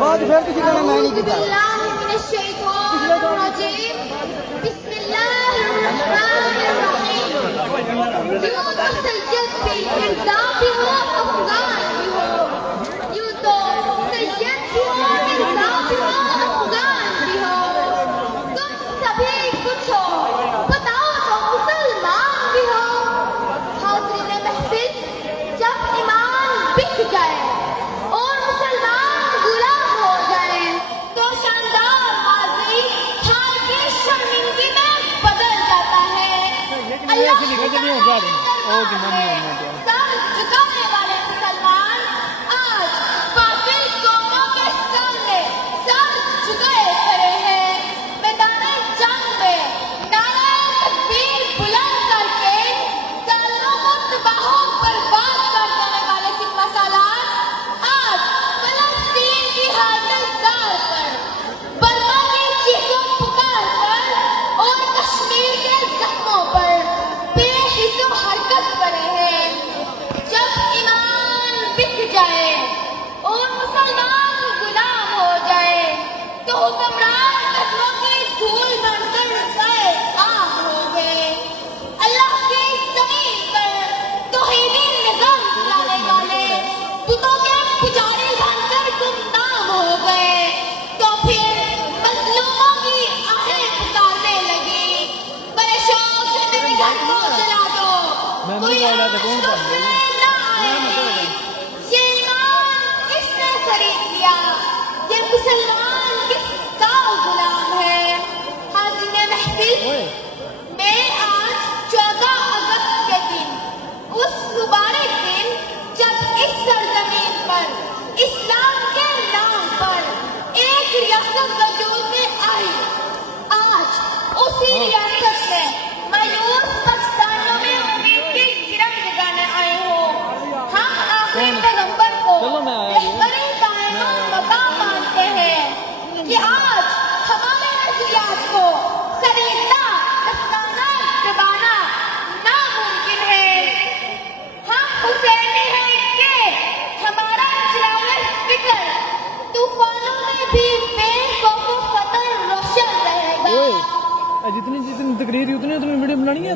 बाद फिर किसी कहना मैं नहीं किया। झुकाने वाले मुसलमान आज बातिल कौमों के सामने सर झुकाए खड़े हैं। मैदान जंग में नारा तकबीर बुलंद करके सालों को तबाह बर्बाद कर देने वाले सिपा सालार आज फलस्तीन की हालत-जार पर, बर्मा की चीखों पुकार पर और कश्मीर के जख्मों पर बेहिस्सो हरकत पड़े हैं। जब ईमान बिक जाए और मुसलमान गुलाम हो जाए तो हुक्मरान कदमों की धूल बनकर साए आम हो गए। अल्लाह की जमीन पर तौहीदी निज़ाम चलाने वाले बुतों के पुजारी बनकर गुमनाम हो गए। तो फिर मजलूमों की आहें पुकारने लगी, बड़े शौक से मेरे घर को जला दो, कोई ये ईमान किसने खरीद लिया, ये मुसलमान किसका गुलाम है। हाज़िर महफिल, मैं आज 14 अगस्त के दिन, उस मुबारक दिन जब इस सरजमीन पर इस्लाम के नाम पर एक रियासत वजूद में आई, आज उसी रियासत में मायूस पाकिस्तानियों में उम्मीद की किरण जगाने आए हो। हम आखिरी पैगंबर को रहबरे दायमा मकाम मानते हैं कि आज हमारे नजरियात को खरीदना, दफनाना, दबाना नामुमकिन है। हम हुसैनी हैं कि हमारा चिराग़ फिक्र तूफानों में भी बेखौफ फतह रोशन रहेगा। जितनी जितनी तकरीर उतनी वीडियो बनानी है।